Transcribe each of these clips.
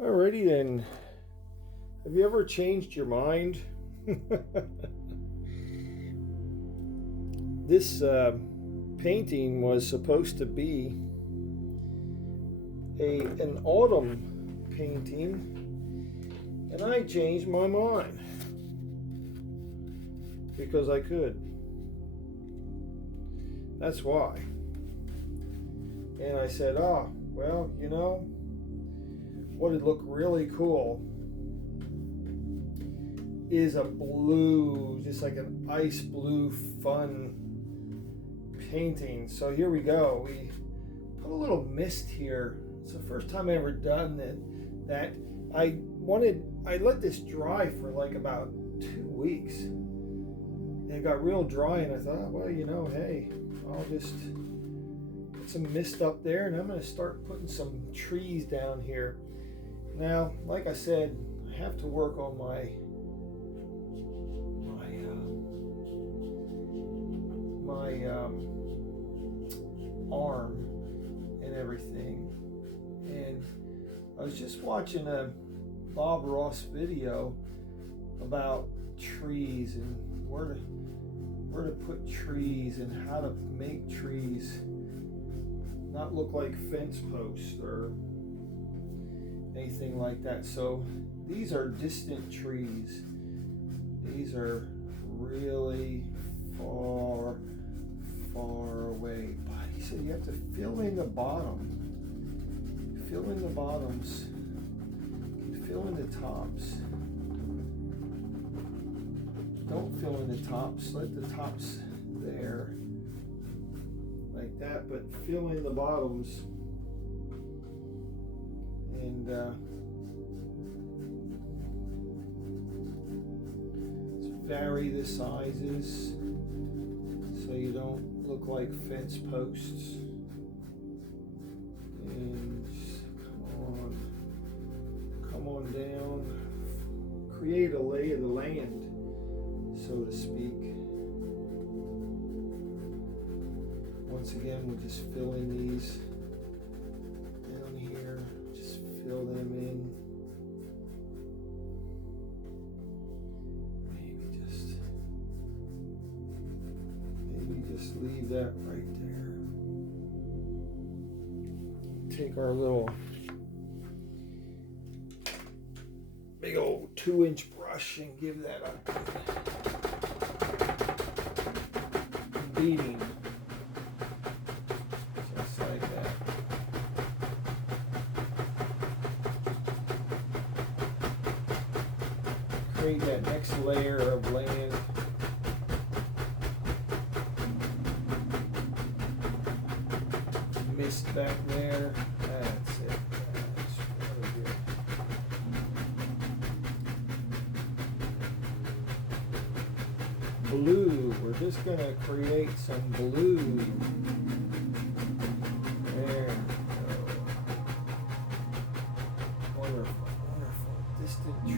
Alrighty then. Have you ever changed your mind? This painting was supposed to be an autumn painting, and I changed my mind because I could. That's why. And I said, well, what would look really cool is a blue, just like an ice blue fun painting. So here we go. We put a little mist here. It's the first time I ever done that. I let this dry for like about 2 weeks. And it got real dry, and I thought, well, hey, I'll just put some mist up there, and I'm going to start putting some trees down here. Now, like I said, I have to work on my arm and everything. And I was just watching a Bob Ross video about trees and where to put trees and how to make trees not look like fence posts or anything like that. So these are distant trees. These are really far away. But he said you have to fill in the bottom. Fill in the bottoms. Fill in the tops. Don't fill in the tops. Let the tops there. Like that, but fill in the bottoms. And vary the sizes so you don't look like fence posts. And come on down. Create a lay of the land, so to speak. Once again, we'll just fill in these down here. Just fill them in. Maybe just leave that right there. Take our little big old 2-inch brush and give that a beating. Just like that. Create that next layer of land. Mist back there. That's it. That's really good. Blue. We're just going to create some blue. There we go. Wonderful, wonderful. Distant trees.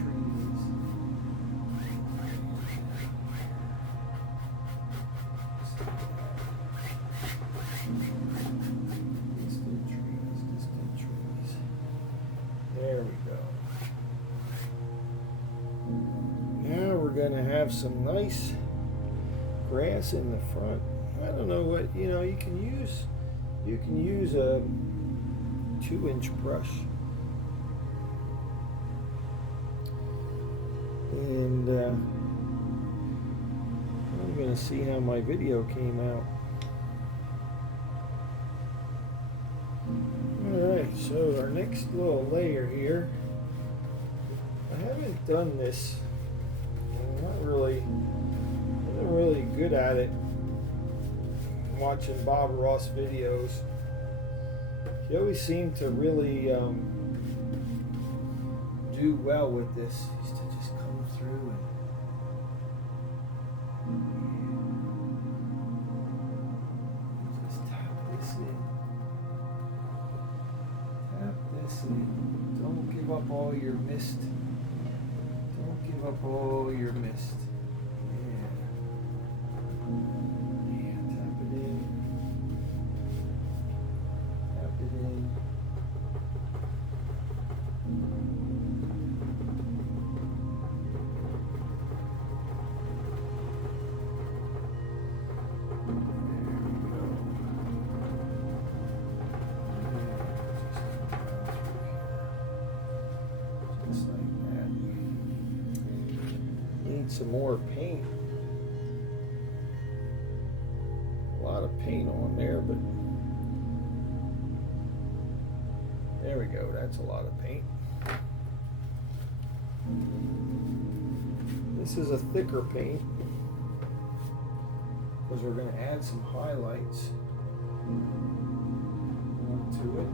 Distant trees. There we go. Now we're going to have some nice grass in the front. I don't know what, you can use a 2-inch brush. And I'm going to see how my video came out. Alright, so our next little layer here. I haven't done this. I'm not really good at it. Watching Bob Ross videos. He always seemed to really do well with this. He used to just come through and just tap this in. Tap this in. Don't give up all your mist. Don't give up all your mist. some more paint. A lot of paint on there, but there we go. That's a lot of paint. This is a thicker paint because we're going to add some highlights onto it.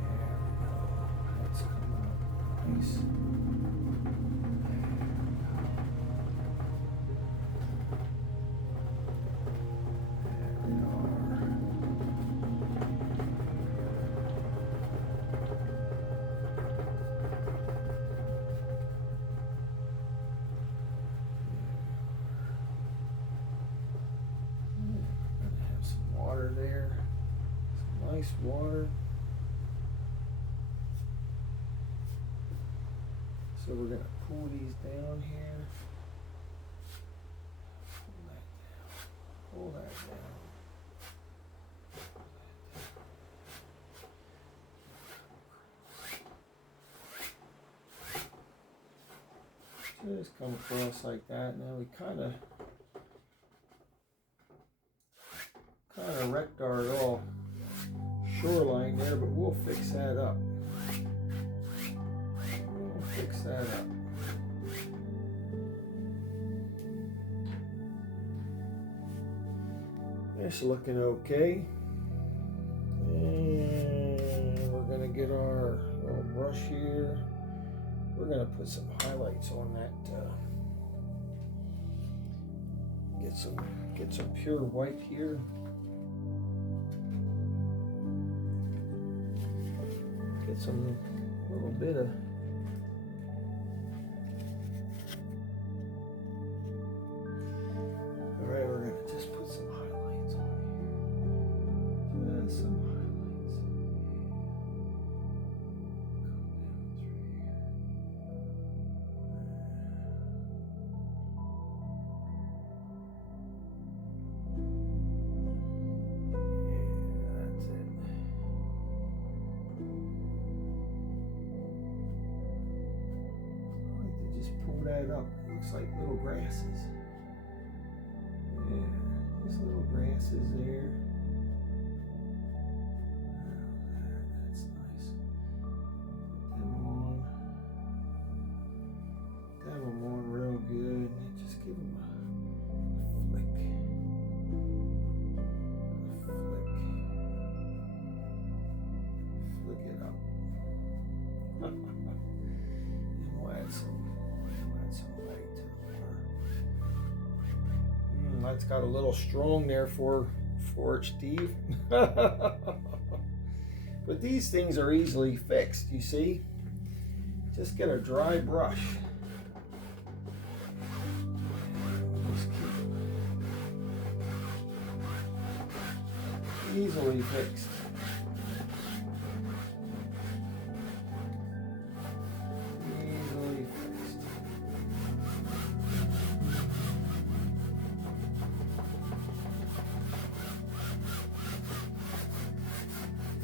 There we go. That's coming up nice. There, some nice water. So we're going to pull these down here. Pull that down. Just come across like that. Now we kind of wrecked our little shoreline there, but we'll fix that up. We'll fix that up. It's looking okay. And we're gonna get our little brush here. We're gonna put some highlights on that. Get some pure white here. Get some little bit of alright, we're gonna just put some highlights on here. Just some highlights. That up. It looks like little grasses. Yeah, just little grasses there. That's nice. Put them on real good. And just give them a flick. Flick it up. And we'll add some light to the water. That's got a little strong there for it, Steve. But these things are easily fixed, you see. Just get a dry brush. Easily fixed.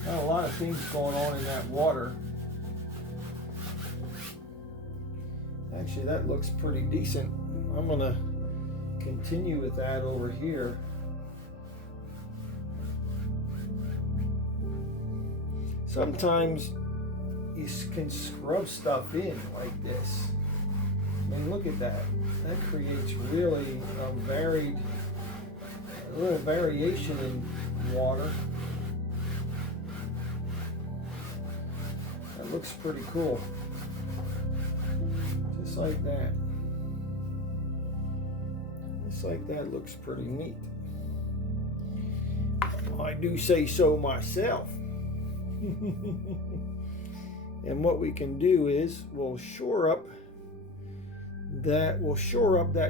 Got a lot of things going on in that water. Actually, that looks pretty decent. I'm gonna continue with that over here. Sometimes you can scrub stuff in like this. I mean, look at that. That creates really a little variation in water. That looks pretty cool. Just like that. Just like that looks pretty neat. I do say so myself. And what we can do is we'll shore up that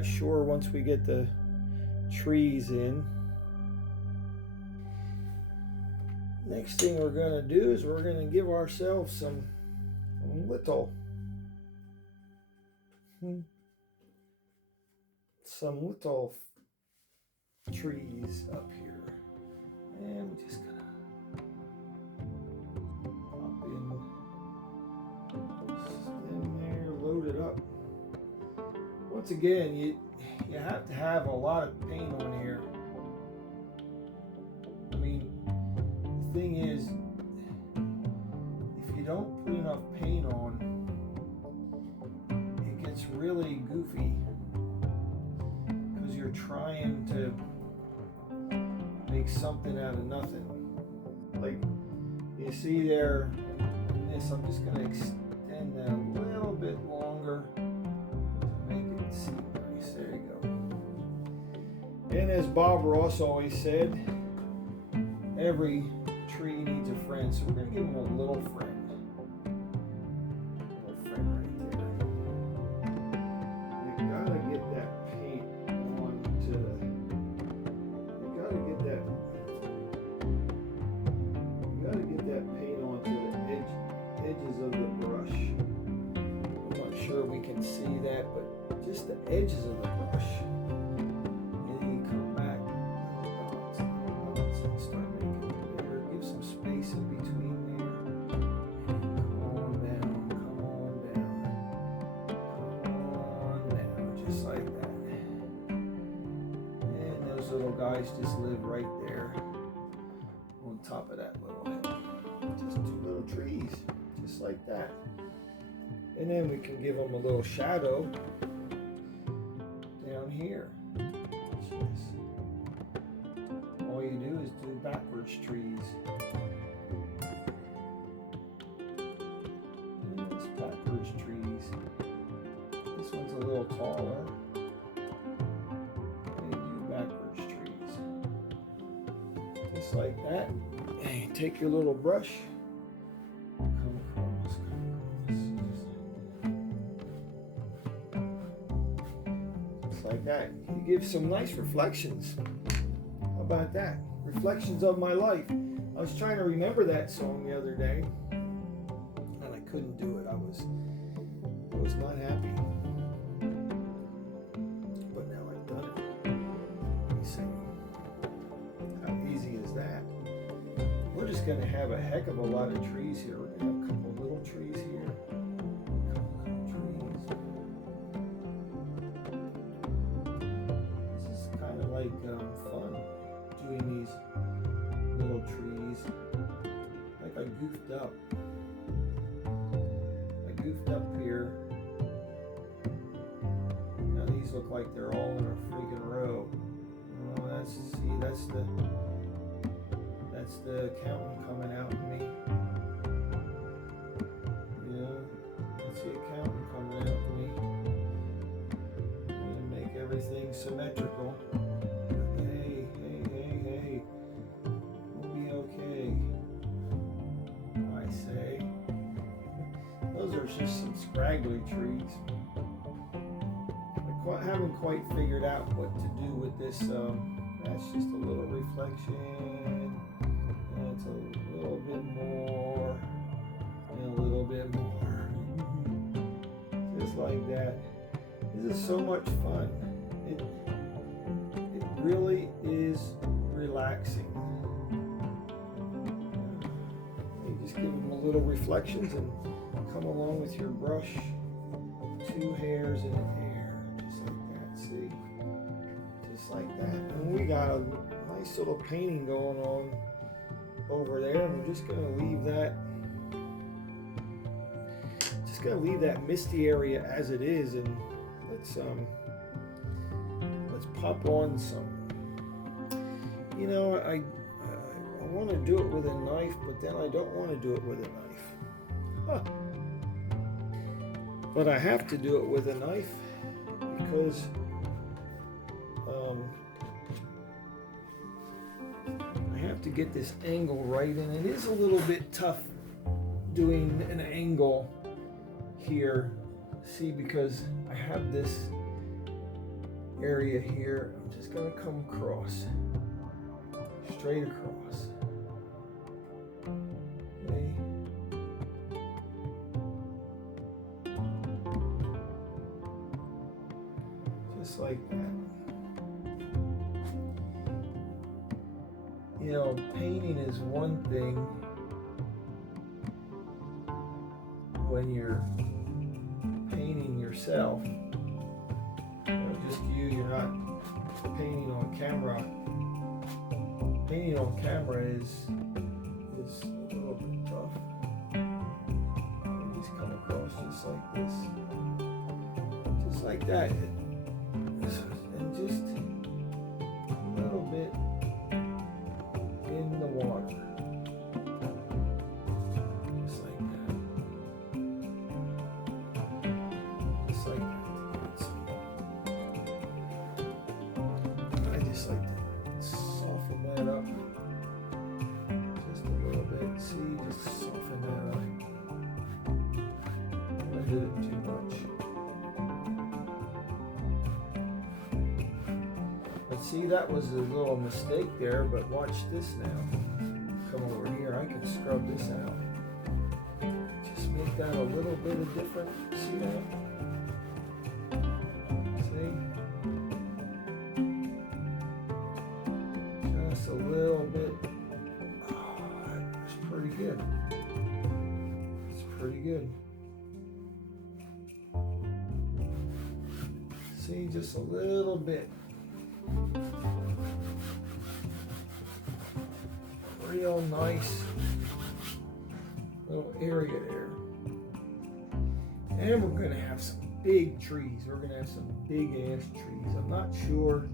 shore once we get the trees in. Next thing we're going to do is we're going to give ourselves some little trees up here. And we're just going to pop in there, load it up. once again, you have to have a lot of paint on here. I mean, the thing is, if you don't put enough paint on, it gets really goofy because you're trying to make something out of nothing. Like you see there in this, I'm just going to extend that a little bit longer to make it seem nice. There you go. And as Bob Ross always said, every tree needs a friend, so we're going to give him a little friend. A little friend right there. You gotta get that paint onto the, you gotta get that paint onto the edges of the brush. I'm not sure we can see that, but just the edges of the brush. And then you come back, little dots, and start making it bigger. Give some space in between there. Come on down, just like that. And those little guys just live right there on top of that little head. Just two little trees, just like that. And then we can give them a little shadow down here. Watch this. All you do is do backwards trees. And this backwards trees. This one's a little taller. And you do backwards trees. Just like that. And you take your little brush. Come across. Just like that. You give some nice reflections. How about that? Reflections of my life. I was trying to remember that song the other day, and I couldn't do it. I was not happy. But now I've done it. Let me see. How easy is that? We're just going to have a heck of a lot of trees here. We're going to have a couple little trees here. A couple little trees. This is kind of like fun doing these little trees. Like I goofed up. Here. Now these look like they're all in a freaking row. Oh, that's the accountant coming out at me. Yeah, that's the accountant coming out at me. I'm gonna make everything symmetrical. Hey, we'll be okay. I say. Those are just some scraggly trees. I haven't quite figured out what to do with this. That's just a little reflection. And it's a little bit more. And a little bit more. Just like that. This is so much fun. It really is relaxing. You just give them a little reflections and come along with your brush, two hairs in an air, just like that, see? Just like that. And we got a nice little painting going on over there, and we're just gonna leave that misty area as it is, and let's pop on some. You know, I want to do it with a knife, but then I don't want to do it with a knife. Huh. But I have to do it with a knife because I have to get this angle right, and it is a little bit tough doing an angle here. See, because I have this area here. I'm just going to come across, straight across. Okay. Just like that. You know, painting is one thing when you're painting yourself, just you're not painting on camera. Painting on camera is a little bit tough. These come across just like this, just like that, and just a little bit in the water, just like that, just like that. I just like to soften that up just a little bit. See, just soften that up. I did it too much. But see, that was a little mistake there, but watch this now. Come over here, I can scrub this out. Just make that a little bit of different. See that? See? Just a little bit. Oh, that's pretty good. It's pretty good. See, just a little bit. Real nice little area there. And we're going to have some big trees. We're going to have some big ass trees. I'm not sure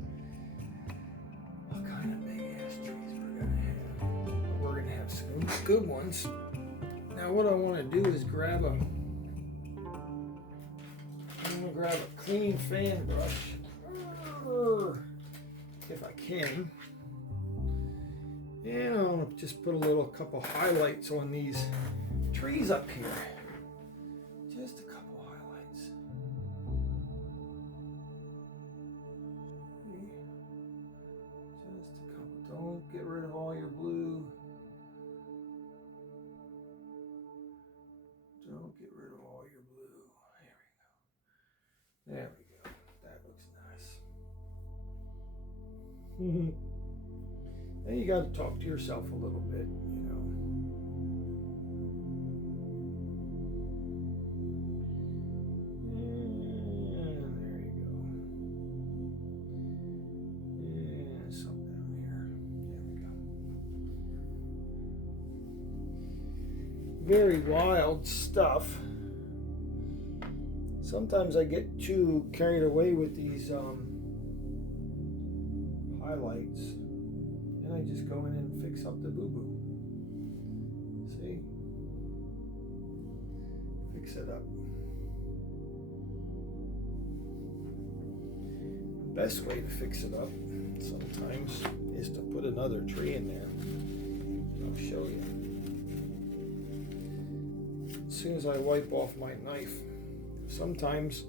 what kind of big ass trees we're going to have. But we're going to have some good ones. Now what I want to do is grab a clean fan brush, if I can. And I'll just put a couple highlights on these trees up here. Just a couple highlights. Just a couple. Don't get rid of all your blue. Don't get rid of all your blue. There we go. That looks nice. Then you got to talk to yourself a little bit, you know. And there you go. And some down here. There we go. Very wild stuff. Sometimes I get too carried away with these highlights. And I just go in and fix up the boo-boo. See? Fix it up. The best way to fix it up sometimes is to put another tree in there. I'll show you. As soon as I wipe off my knife, sometimes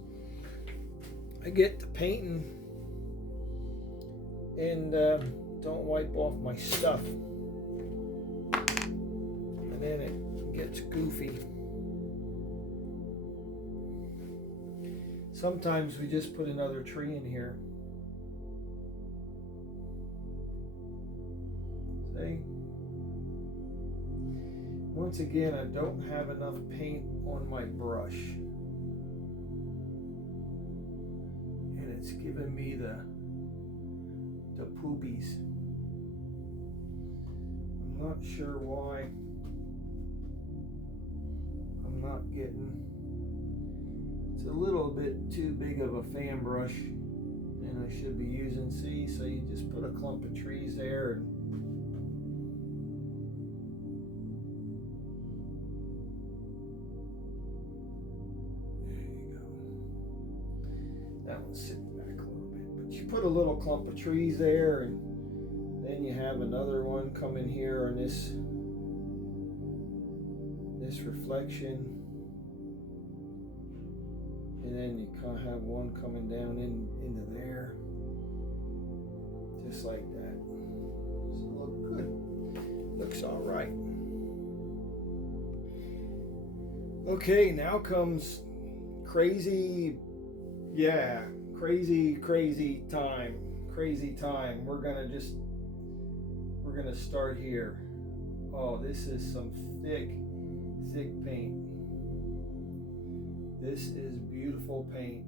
I get to painting and don't wipe off my stuff, and then it gets goofy. Sometimes we just put another tree in here. See? Once again, I don't have enough paint on my brush, and it's giving me the poopies. I'm not sure why I'm not getting. It's a little bit too big of a fan brush, and I should be using C. So you just put a clump of trees there, and there you go. That one's sitting back a little bit, but you put a little clump of trees there, and then you have another one come in here on this reflection, and then you kind of have one coming down into there, just like that. Does it look good? Looks all right. Okay, now comes crazy time. We're gonna start here. Oh, this is some thick paint. This is beautiful paint.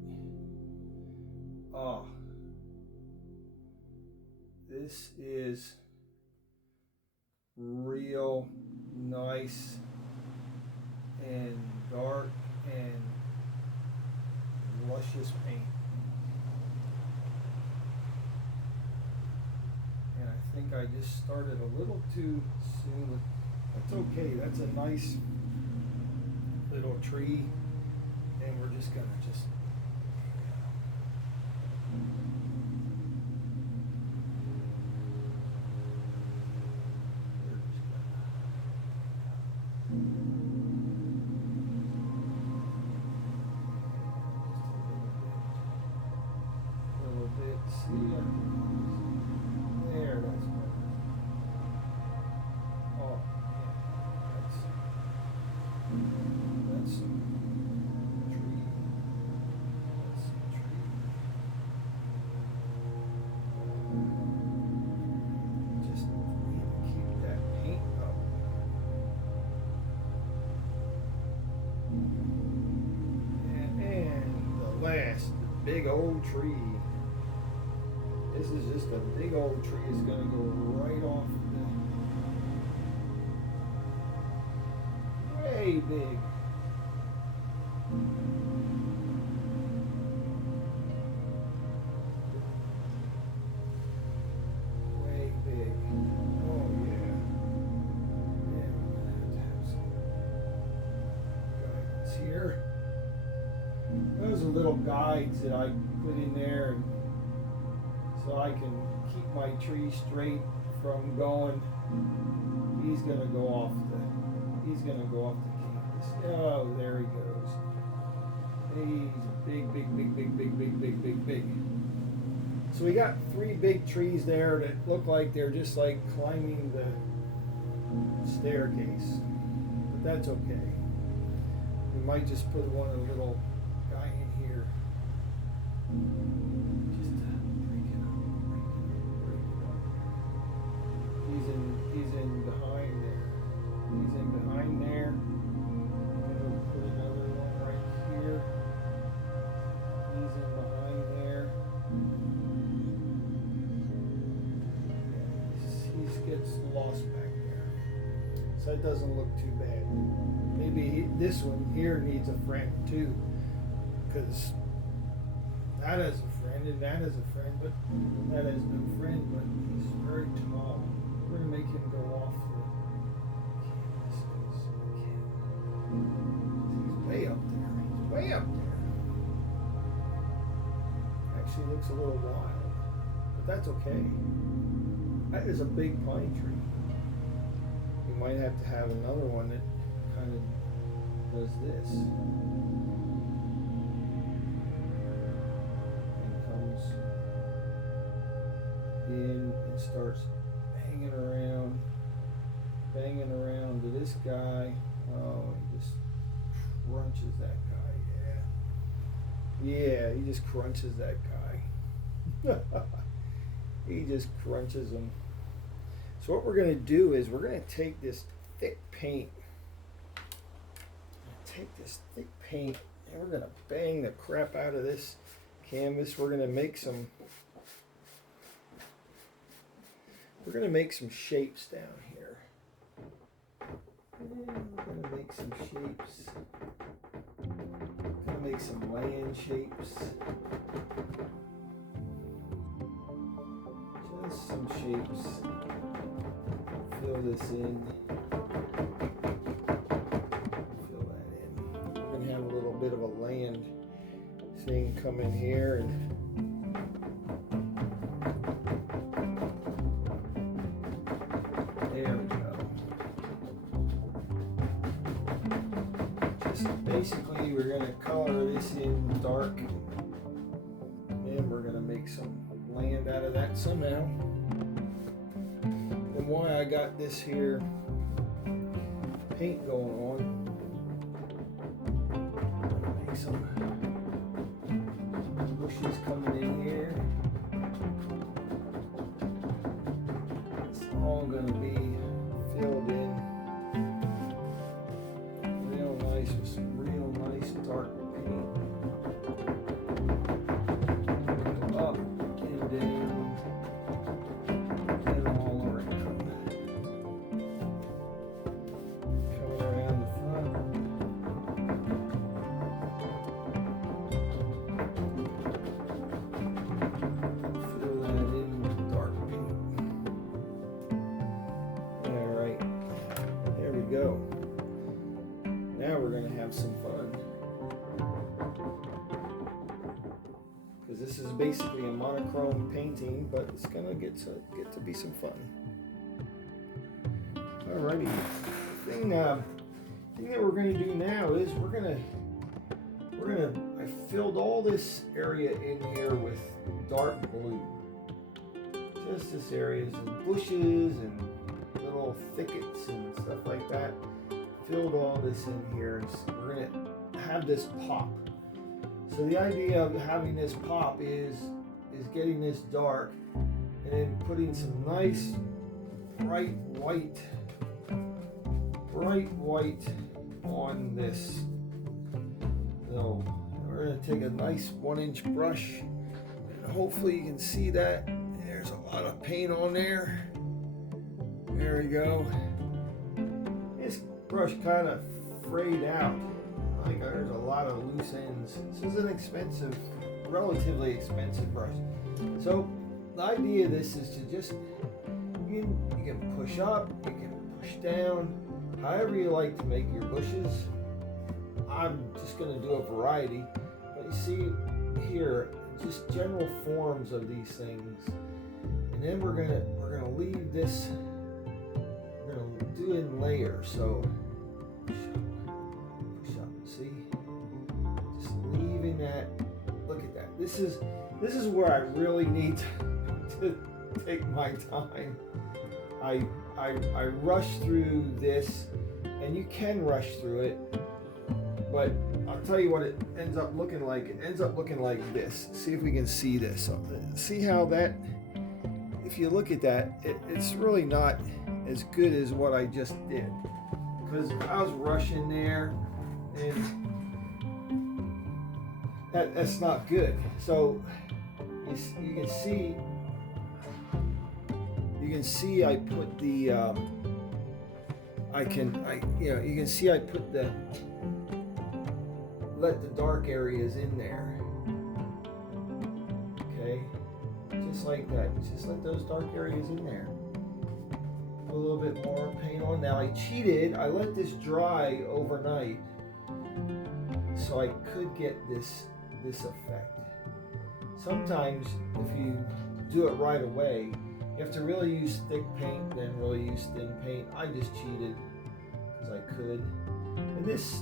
Oh, this is real nice and dark and luscious paint. And I think I just started a little too soon. That's okay. That's a nice little tree. And we're just gonna just see ya. There, that's better. Oh, man, that's some tree. That's some tree. Just need to keep that paint up. And the last big old tree. This is just a big old tree. It's going to go right off the way big. Way big. Oh yeah. And we're going to have some guidance here. Those are little guides that I put in there so I can keep my tree straight from going. He's gonna go off the canvas. Oh, there he goes. He's big. So we got 3 big trees there that look like they're just like climbing the staircase. But that's okay. We might just put one little guy in here. He's in behind there. He's in behind there. And we'll put another one right here. He's in behind there. He gets lost back there. So it doesn't look too bad. Maybe this one here needs a friend too. Because that is a friend and that is a friend, but that is no friend, but he's very tall. We're going to make him go off the canvas because he's way up there. He's way up there. Actually looks a little wild, but that's okay. That is a big pine tree. We might have to have another one that kind of does this. And comes in and starts banging around to this guy. Oh, he just crunches that guy. Yeah, he just crunches that guy. He just crunches him. So what we're going to do is we're going to take this thick paint. And we're going to bang the crap out of this canvas. We're going to make some shapes down here. And we're going to make some shapes. We're going to make some land shapes. Just some shapes. Fill this in. Fill that in. We're going to have a little bit of a land thing come in here and there we go. Just basically we're going to color this in dark and we're going to make some land out of that somehow. And why I got this here paint going on, I'm going to make some bushes coming in here. It's all going to be filled in real nice with some real nice dark paint. we're going to have some fun. Because this is basically a monochrome painting, but it's going to get to be some fun. Alrighty. Thing that we're going to do now is I filled all this area in here with dark blue. Just this area, some bushes and little thickets and stuff like that. Filled all this in here. So we're going to have this pop. So the idea of having this pop is getting this dark and then putting some nice bright white on this. So we're going to take a nice 1-inch brush and hopefully you can see that. There's a lot of paint on there. There we go. This brush kind of frayed out. Like there's a lot of loose ends. This is an relatively expensive brush. So the idea of this is to just, you can push up, you can push down, however you like to make your bushes. I'm just going to do a variety, but you see here, just general forms of these things. And then we're gonna leave this. We're gonna do it in layers. So push up. See, just leaving that. Look at that. This is where I really need to take my time. I rush through this, and you can rush through it, but I'll tell you what it ends up looking like. It ends up looking like this. See if we can see this. See how that. If you look at that, it's really not as good as what I just did, because I was rushing there, and that's not good. So you can see I put the you can see I put the let the dark areas in there. Okay. Just like that. Just let those dark areas in there. Put a little bit more paint on. Now I cheated. I let this dry overnight so I could get this effect. Sometimes if you do it right away, you have to really use thick paint, then really use thin paint. I just cheated because I could. And this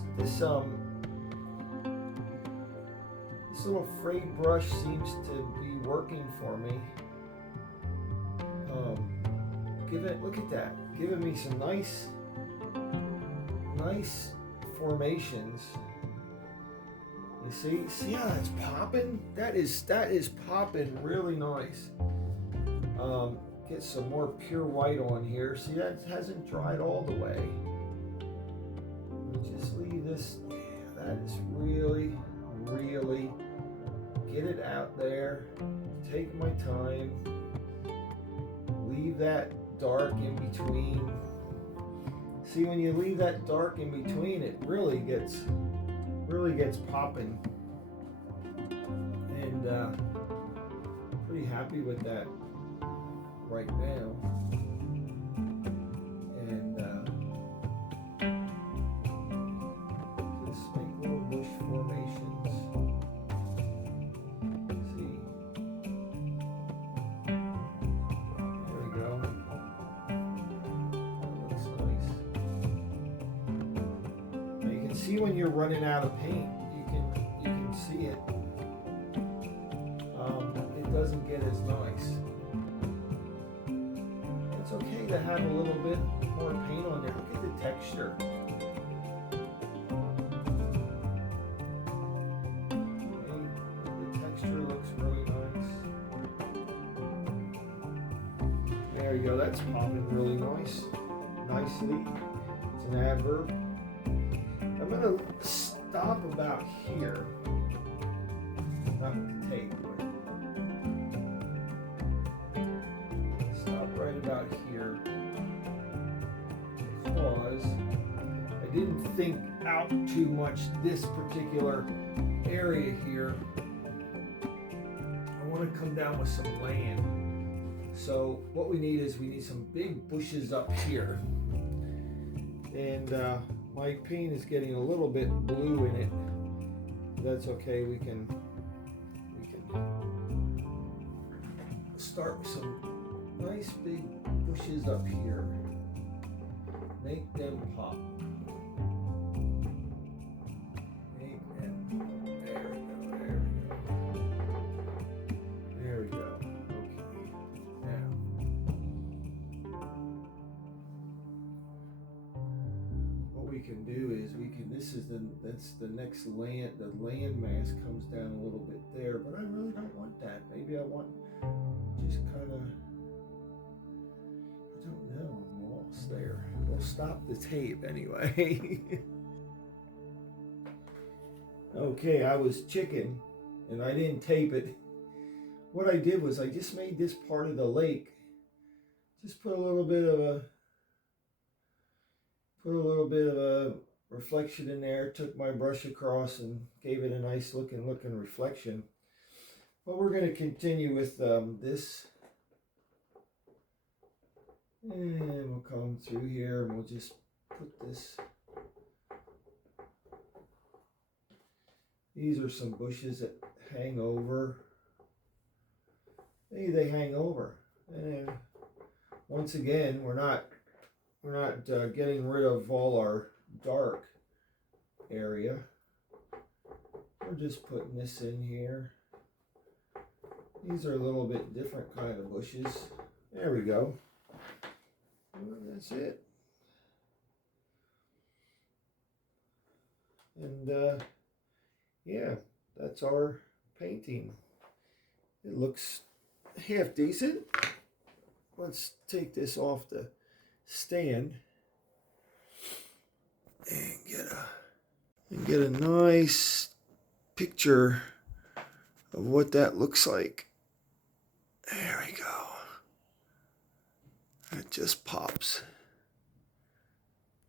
little frayed brush seems to be working for me. Look at that, giving me some nice formations. You see how that's popping? That is popping really nice. Get some more pure white on here. See, that hasn't dried all the way. Just leave this. Yeah, that is really get it out there. Take my time. Leave that dark in between. See, when you leave that dark in between, it really gets popping. And pretty happy with that right now. And just make little bush formations. See, there we go. That looks nice. Now you can see when you're running out of paint. You can see it. It doesn't get as nice. It's okay to have a little bit more paint on there. Look at the texture. Okay, the texture looks really nice. There you go. That's popping really nicely. It's an adverb. I'm gonna stop about here. Not with the tape, but stop right about here, because I didn't think out too much this particular area here. I want to come down with some land. So what we need is some big bushes up here, and my paint is getting a little bit blue in it. That's okay. We can start with some nice big bushes up here. Make them pop. Make them. There we go. Okay. Now. What we can do is that's the next land, the land mass comes down a little bit there, but I really don't want that. Maybe I want just kind of, I don't know, I'm lost there. We'll stop the tape anyway. Okay, I was chicken and I didn't tape it. What I did was I just made this part of the lake, just put a little bit of a reflection in there, took my brush across and gave it a nice looking reflection. But we're going to continue with this. And we'll come through here and we'll just put this. These are some bushes that hang over. Hey, they hang over. And once again, we're not getting rid of all our dark area. We're just putting this in here. These are a little bit different kind of bushes. There we go. Well, that's it. And yeah, that's our painting. It looks half decent. Let's take this off the stand and get a nice picture of what that looks like. There we go. It just pops.